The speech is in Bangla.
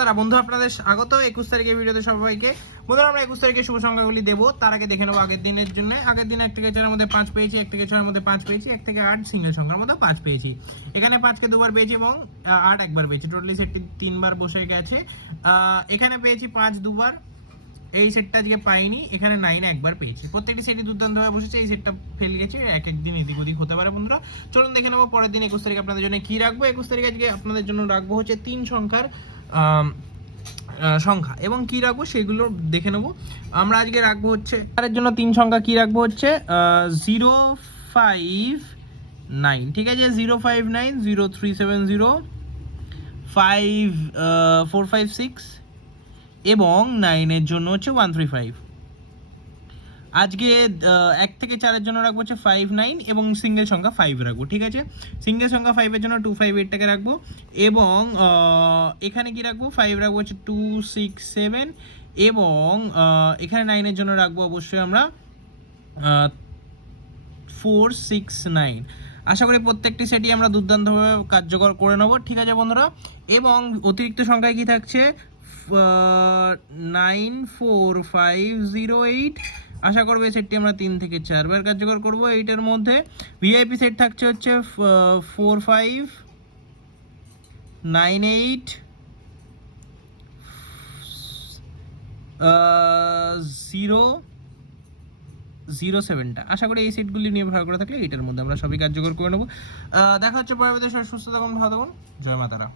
তারা বন্ধু আপনাদের স্বাগত 21 তারিখের ভিডিওতে সবাইকে। বন্ধুরা আমরা 21 তারিখে শুভ সংখ্যাগুলি দেবো, তার আগে দেখে নেবো আগের দিনের জন্য। আগের দিন 1 থেকে 4 এর মধ্যে 5 পেয়েছি, 1 থেকে 6 এর মধ্যে 5 পেয়েছি, 1 থেকে 8 সিঙ্গেল সংখ্যার মধ্যে 5 পেয়েছি। এখানে 5 কে দুবার পেয়েছি এবং 8 একবার পেয়েছি, টোটালি সেটটি 3 বার বসে গেছে। এখানে পেয়েছি 5 দুবার, এই সেটটা আজকে পাইনি। এখানে 9 একবার পেয়েছি, প্রত্যেকটি সেটই দুর্দান্তভাবে বসেছে। এই সেটটা ফেল গেছে, এক একদিন এদিক ওদিক হতে পারে বন্ধুরা। চলুন দেখে নেবো পরের দিন 21 তারিখ আপনাদের জন্য কি রাখবো। 21 তারিখ আজকে আপনাদের জন্য রাখবো হচ্ছে 3 সংখ্যার সংখ্যা, এবং কি রাখবো সেগুলো দেখে নেবো। আমরা আজকে রাখবো হচ্ছে তার জন্য 3 সংখ্যা কি রাখবো হচ্ছে 059, ঠিক আছে, 059, 0370, 5456 এবং 9 এর জন্য হচ্ছে 135। আজকে 1 থেকে 4 এর জন্য রাখবো হচ্ছে 59 এবং সিঙ্গেল সংখ্যা 5 রাখবো, ঠিক আছে। সিঙ্গেল সংখ্যা 5 এর জন্য 258টাকে রাখবো, এবং এখানে কি রাখবো 5 রাখবো হচ্ছে 267, এবং এখানে 9 এর জন্য রাখবো অবশ্যই আমরা 469। আশা করি প্রত্যেকটি সেটই আমরা দুর্দান্তভাবে কার্যকর করে নেবো, ঠিক আছে বন্ধুরা। এবং অতিরিক্ত সংখ্যায় কি থাকছে 94508। আশা করবো এই সেটটি আমরা 3 থেকে 4 বার কার্যকর করবো। এইটার মধ্যে ভিআইপি সেট থাকছে হচ্ছে 4598 007টা। আশা করি এই সেটগুলি নিয়ে ভালো করে থাকলে এইটার মধ্যে আমরা সবই কার্যকর করে নেবো। দেখা হচ্ছে পরবর্তী, সুস্থ থাকুন, ভালো থাকুন, জয় মাতারা।